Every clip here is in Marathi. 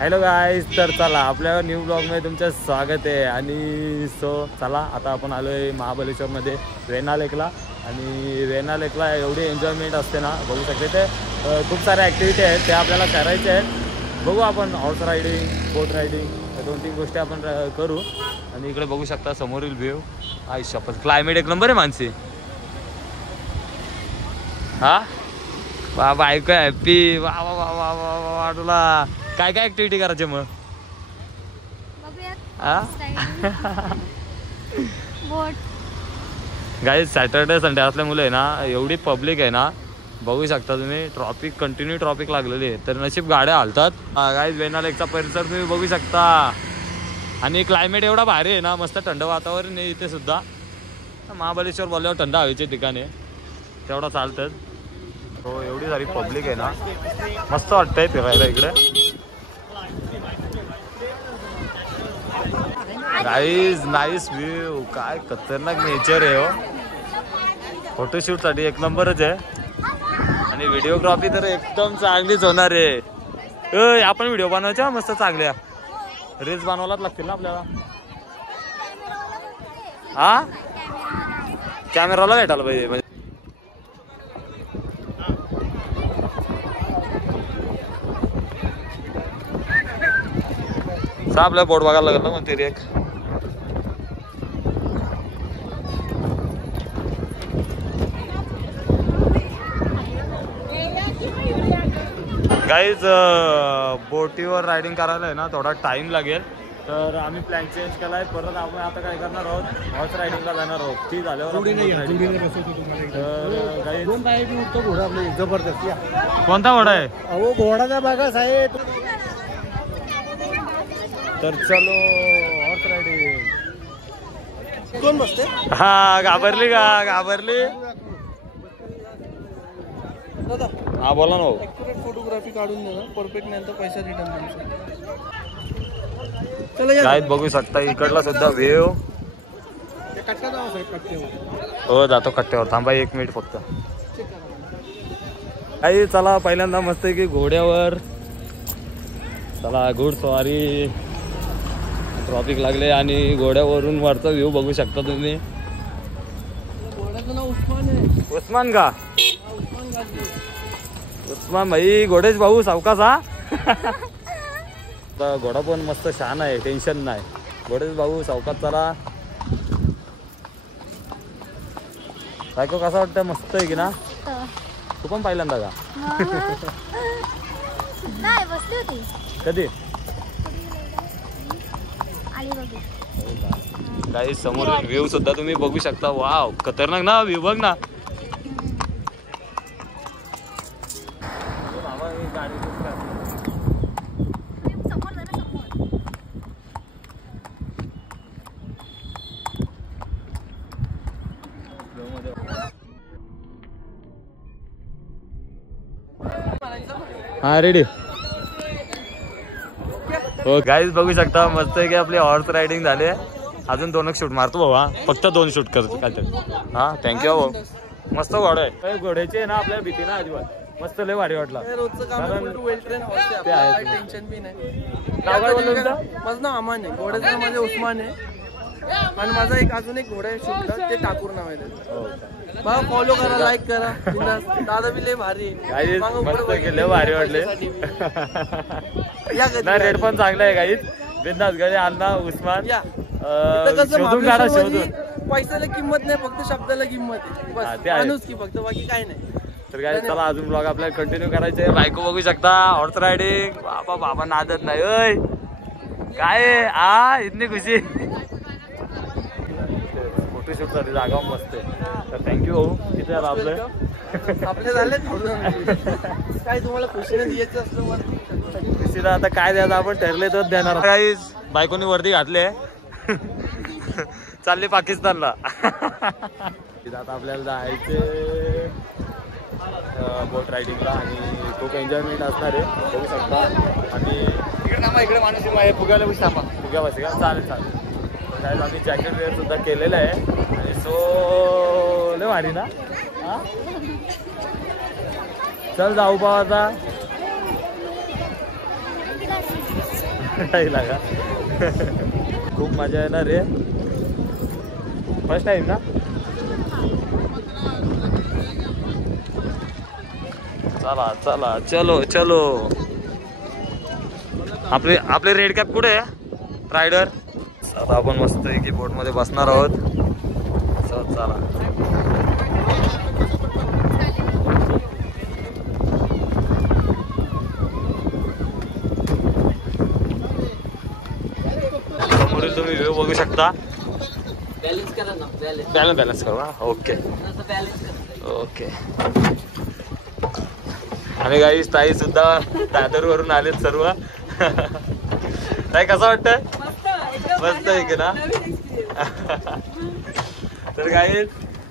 हॅलो गाईज, तर चला आपल्या न्यू ब्लॉगमध्ये तुमचं स्वागत आहे. आणि चला आता आपण आलो आहे महाबळेश्वरमध्ये वेण्णा लेकला. आणि वेण्णा लेकला एवढी एन्जॉयमेंट असते ना, बघू शकते ते खूप साऱ्या ॲक्टिव्हिटी आहेत त्या आपल्याला करायच्या आहेत. बघू आपण हॉर्स रायडिंग, बोट रायडिंग या 2-3 गोष्टी आपण करू. आणि इकडे बघू शकता समोरील व्ह्यू. आयुष्यात क्लायमेट एक नंबर आहे मानसी. हा बाबा ऐकू हॅप्पी. वा वा वा वा वा वा. तुला काय काय ऍक्टिव्हिटी करायचे मग? गाईज सॅटर्डे संडे असल्यामुळे आहे ना, एवढी पब्लिक आहे ना, बघू शकता तुम्ही. ट्रॉफिक कंटिन्यू ट्रॉफिक लागलेली आहे, तर नशीब गाड्या हालतात. गाईज वेण्णा लेकचा परिसर तुम्ही बघू शकता. आणि क्लायमेट एवढा भारी आहे ना, मस्त थंड वातावरण आहे इथे सुद्धा. महाबळेश्वर बोलल्यावर थंड हवेचे ठिकाण आहे, तेवढा चालतंच. हो एवढी सारी पब्लिक आहे ना, मस्त वाटतंय फिरायला इकडे. गाईज नाईस व्ह्यू, काय खतरनाक नेचर आहे हो. फोटोशूट साठी एक नंबरच आहे. आणि व्हिडिओग्राफी तर एकदम चांगलीच होणार आहे. आपण व्हिडिओ बनवायच्या मस्त चांगल्या रील्स बनवायलाच लागतील ना आपल्याला. हा कॅमेराला भेटायला पाहिजे म्हणजे. आपल्याला बोट बघायला लागलं ना मग तरी एक. गाईज बोटीवर रायडिंग करायला आहे ना थोडा टाइम लागेल, तर आम्ही प्लॅन चेंज केलाय. परत आपण आता काय करणार आहोत, हॉर्स रायडिंगला जाणार आहोत. ती झाल्यावर जबरदस्त. कोणता घोडा आहे? अहो घोडाचा बघा साहेब. तर चलो हॉर्स रायडिंग. कोण बसते? हा घाबरली का? घाबरली. हा बोला ना. फोटोग्राफी काढून देणार परफेक्ट, नाही तर पैसा रिटर्न. काय बघू शकता इकडला सुद्धा व्ह्यू. हो जातो कट्ट्यावर. थांबा 1 मिनिट फक्त. काही चला पहिल्यांदा मस्त आहे की घोड्यावर चला घोडस्वारी. ट्रॉफिक लागले आणि घोड्यावरून वरचा व्ह्यू बघू शकता तुम्ही. घोड्याचं नाव उस्मान आहे. उस्मान का? उस्मान भाई घोडेच भाऊ सावकाश. हा घोडा पण मस्त छान आहे, टेन्शन नाही. घोडेच भाऊ सावकाश चला. बायको कसा वाटतं? मस्त आहे की ना? तू पण पहिल्यांदा का? नाही बसली होती. कधी? काही समोर व्ह्यू सुद्धा तुम्ही बघू शकता. वाव खतरनाक ना व्ह्यू, बघ ना. हा रेडी. हो गाईज बघू शकता मस्त आहे की आपली हॉर्स रायडिंग झाले. अजून 2 शूट मारतो बाबा, फक्त 2 शूट करतो काय तर. हा थँक्यू भाऊ. मस्त घोडा आहे. घोड्याची ना आपल्याला भीती ना अजिबात. मस्त लय भारी वाटला. माझं नाव अमान आहे, घोड्याचं माझे उस्मान आहे. आणि माझा अजून एक घोडा आहे शुभ्र, ते ठाकूर नाव आहे. बघा फॉलो करा, लाईक करा. दादा बी लय भारी आहे. लय भारी वाटले. रेट पण चांगला आहे गाईज. बिंदास गळे अण्णा उस्मान. शोधून काढा, शोधून. पैशाला किंमत नाही, फक्त शब्दाला किंमत आहे. माणूस की फक्त, बाकी काय नाही. तर काय चला अजून ब्लॉग आपल्याला कंटिन्यू करायचे. बायको बघू शकता हॉर्स रायडिंग. बाबा बाबा नादत नाही. ओय काय आ इतनी खुशी. फोटोशूट साठी जागा मस्त आहे. तर थँक्यू भाऊ. किती झालं आपले झाले काय तुम्हाला खुशीने द्यायचं असतं. खुशीला आता काय द्यायचं आपण ठरले तर देणार. काही बायकोनी वर्दी घातले, चालले पाकिस्तानला. आता आपल्याला जायचे बोट रायडिंगला आणि खूप एन्जॉयमेंट असणार आहे बघू शकता. आणि इकडे माणूस फुग्याला फुग्या बस का? चालेल चालेल. काय आम्ही जॅकेट वेअर सुद्धा केलेलं आहे. आणि सो लय भारी ना. हा चल जाऊ पा आता. का खूप मजा येणार रे. फर्स्ट टाइम ना. चला चला चलो चलो. आपले रेड कॅप कुठे आहे रायडर. आता आपण मस्त की बोट मध्ये बसणार आहोत. चला समोरील तुम्ही व्ह्यू बघू शकता. बॅलन्स करू ना. Okay okay. आणि गाईस ताई सुद्धा दादर वरून आलेत सर्व. ताई कसं वाटतंय. मस्त आहे की ना. तर गाईस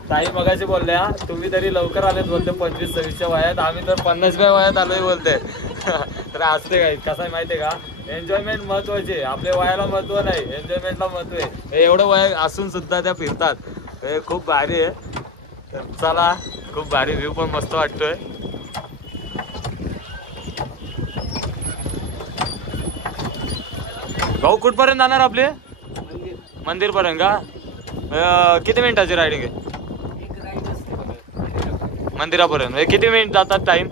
ताई मगाशी बोलल्या तुम्ही तरी लवकर आलेत बोलते 25-26च्या वयात. आम्ही तर 50व्या वयात आलोय बोलते. तर असते गाईस कसं आहे माहितीये का. एन्जॉयमेंट महत्वाचे. आपल्या वयाला महत्व नाही एन्जॉयमेंटला महत्व आहे. एवढं वय असून सुद्धा त्या फिरतात. हे खूप भारी आहे. तर चला खूप भारी व्ह्यू पण मस्त वाटतोय. भाऊ कुठपर्यंत जाणार आपले. मंदिर पर्यंत का. किती मिनिटाची रायडिंग आहे मंदिरापर्यंत. किती मिनिट जातात टाइम.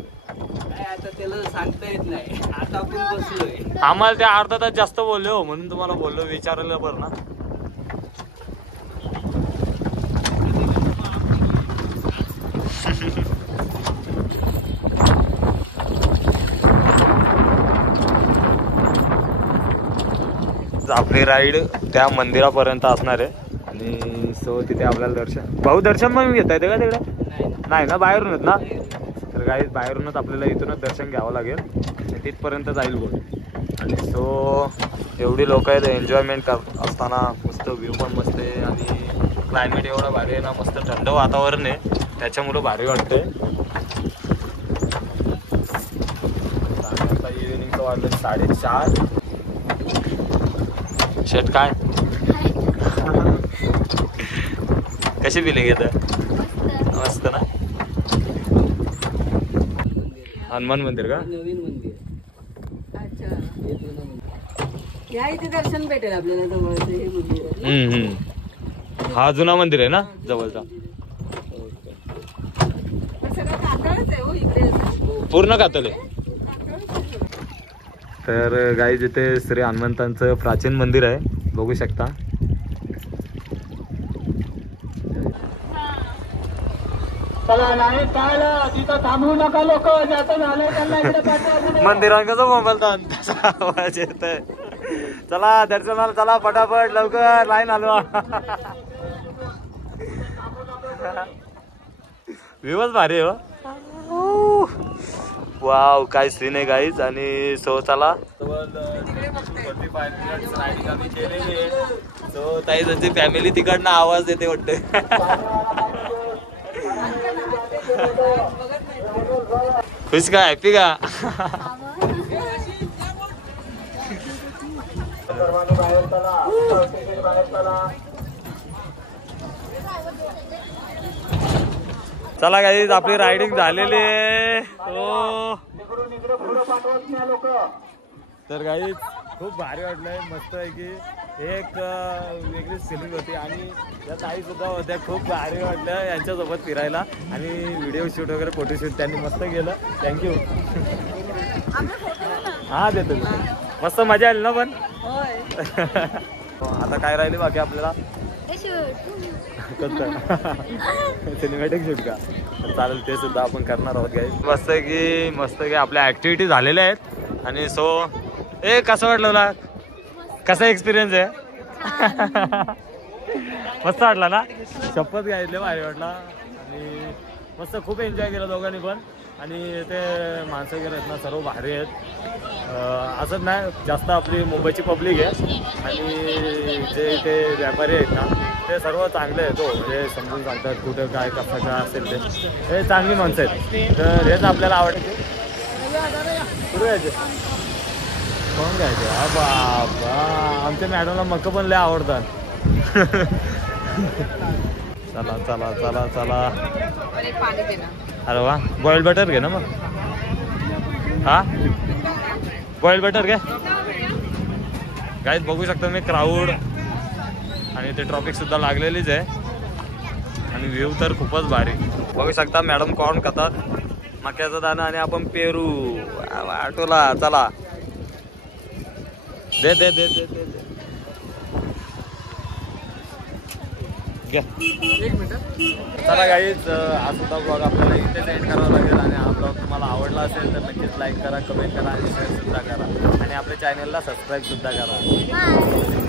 सांगता येत नाही. आता आपण बसलोय. आम्हाला ते अर्धा तास जास्त बोलले हो म्हणून तुम्हाला बोललो विचारलं बरं ना. आपली राईड त्या मंदिरापर्यंत असणार आहे. आणि सो तिथे आपल्याला दर्शन. भाऊ दर्शन पण घेता येते का तिकडे. नाही ना बाहेरूनच ना. तर गाईस बाहेरूनच आपल्याला इथूनच दर्शन घ्यावं लागेल. तिथपर्यंत जाईल बोल. आणि सो एवढी लोक आहेत एन्जॉयमेंट करत असताना. मस्त व्ह्यू पण मस्त आहे. आणि क्लायमेट एवढं भारी आहे ना. मस्त थंड वातावरण आहे त्याच्यामुळं भारी वाटतंय. आता इव्हिनिंगचं वाजलं 4:30. शेट काय कशी फिलिंग येतं. मस्त ना. हनुमान मंदिर का. नवीन मंदिर. अच्छा. या इथे दर्शन भेटेल आपल्याला जवळचं हे मंदिर. हा जुना मंदिर आहे ना जवळचा. सगळं कातळच आहे हो इकडे. पूर्ण कातळ आहे. तर गाईज इथे श्री हनुमंतांचं प्राचीन मंदिर आहे बघू शकता. मंदिरात कसं बोलतात तसा आवाज येतोय. चला दर्शनाला चला फटाफट लवकर लाईन आलो. व्ह्यूच भारी हो. वाव काय सीन आहे गाईज. आणि सो चला 45 मिनिट्स रायडिंग आम्ही केलेली आहे. सो ताई त्यांची फॅमिली तिकडनं आवाज देते वाटते. खुश का हॅपी का. चला गाईज आपली रायडिंग झालेली आहे. तर गाईज खूप भारी वाटलंय. मस्त आहे की एक वेगळीच फिलिंग होती. आणि या ताई सुद्धा होत्या. खूप भारी वाटलं यांच्यासोबत फिरायला. आणि व्हिडिओ शूट वगैरे फोटोशूट त्यांनी मस्त केलं. थँक्यू. हा देतो मस्त मजा आली ना पण. आता काय राहिली बाकी आपल्याला. सिनेमॅटिक शूट का. चालेल ते सुद्धा आपण करणार आहोत गाईज. मस्त की आपल्या ऍक्टिव्हिटी झालेल्या आहेत. आणि सो कसं वाटलं तुला. कसा एक्सपिरियन्स आहे. मस्त वाटला ना. शपथ घ्यायला भारी वाटला. आणि मस्त खूप एन्जॉय केलं दोघांनी पण. आणि ते माणसं वगैरे आहेत ना सर्व भारी आहेत. असंच नाही जास्त आपली मुंबईची पब्लिक आहे. आणि जे इथे व्यापारी आहेत ना ते सर्व चांगले आहेत हो. म्हणजे समजून सांगतात कुठं काय कसं काय असेल ते. हे चांगली माणसं आहेत. तर हेच आपल्याला आवडते. सुरू यायचे कोण घ्यायचे. हा बाबा आमच्या मॅडमला मक्क पण लय आवडतात. चला चला चला चला. अरे वा बॉइल्ड बटर घे ना मग. हा बॉइल्ड बटर घे. गाईज बघू शकता मी क्राऊड आणि ते ट्रॉफिक सुद्धा लागलेलीच आहे आणि व्ह्यू तर खूपच भारी बघू शकता. मॅडम कॉर्न खातात, मक्याचा दाणा आणि आपण पेरू आठवला. चला दे दे दे दे दे दे घ्या. एक मिनिट. चला गाईज हा सुद्धा ब्लॉग आपल्याला इथेच एंड करावा लागेल आणि हा ब्लॉग तुम्हाला आवडला असेल तर नक्कीच लाईक करा, कमेंट करा आणि शेअर सुद्धा करा आणि आपल्या चॅनलला सबस्क्राईब सुद्धा करा.